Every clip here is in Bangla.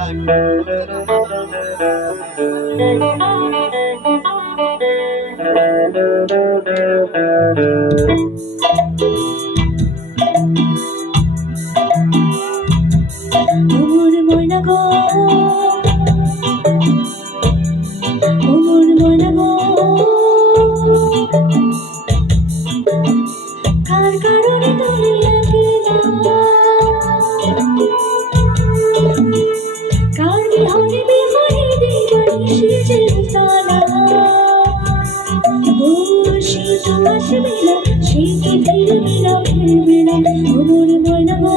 ওমর ময়না গো, ওমর ময়না গো, কার কারণে তুমি একেলা, কার বিহনে বিহনে দিবানিশি যে তালা। ও সে তো আসবে না, সে তো ফিরবে না, ফিরবে না, ওমর ময়না গো।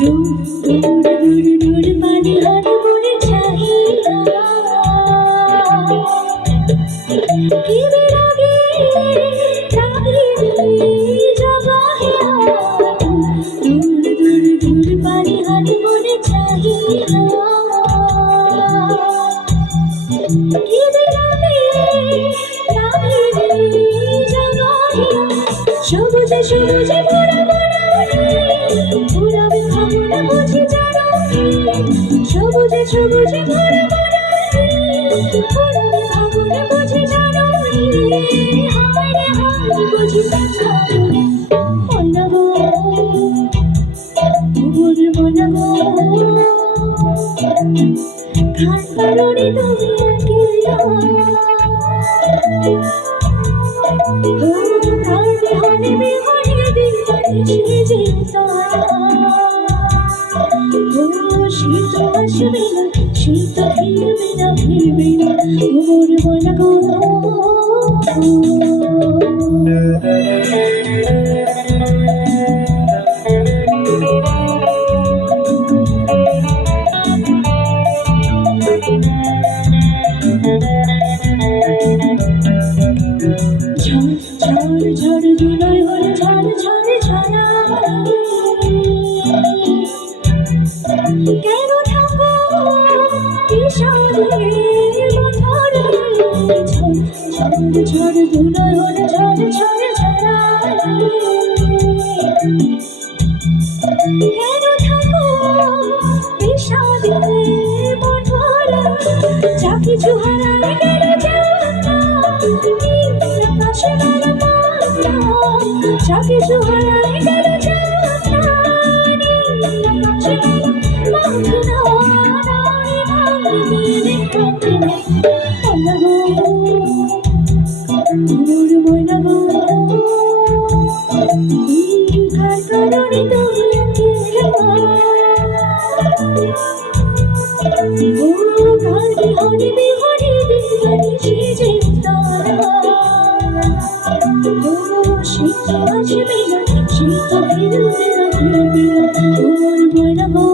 দূর দূর দূর দূর পানি হাত মনে চাহিয়া, কি বিরাগে রাগিনী জগাহিয়া। দূর দূর দূর পানি হাত মনে চাহিয়া, কি বিরাগে রাগিনী জগাহিয়া। সবুজে সবুজে ভরা ভরা ঘুরাবে ভাবনা বুঝি জানো, সবুজে সবুজে ভরা ভরা ঘুরাবে ভাবনা বুঝি জানো। হায় রে হায় বুঝি জানো, ময়না গো, ওমর ময়না গো, কার কারণে তুমি একেলা, ও কার বিহনে বিহনে দিবানিশি যে তালা। ও সে তো আসবে না, সে তো ফিরবে না, ফিরবে না, ওমর ময়না গো। ঝড় ঝড় ঝড় ধুলোয় হলে ঝড় ঝড় ঝড়া, কেন থাকো বিষাদে মনরে। ঝড় ঝড় ঝড় ধুলোয় হলে ঝড় ঝড় ঝড়া, কেন থাকো বিষাদে মনরে। যা কিছু হারায় গেল জানা, নীল আকাশে গেল পাতা। যা কিছু হারায় গেল জানা, নীল আকাশে গেল পাতা। নারী নারী দিনে কাটে ময়না গো, ওমর ময়না গো, কার কারণে তুমি একেলা, ও কার বিহনে বিহনে দিবানিশি যে তালা। ও সে তো আসবে না, সে তো ফিরবে না, ফিরবে না, ওমর ময়না গো।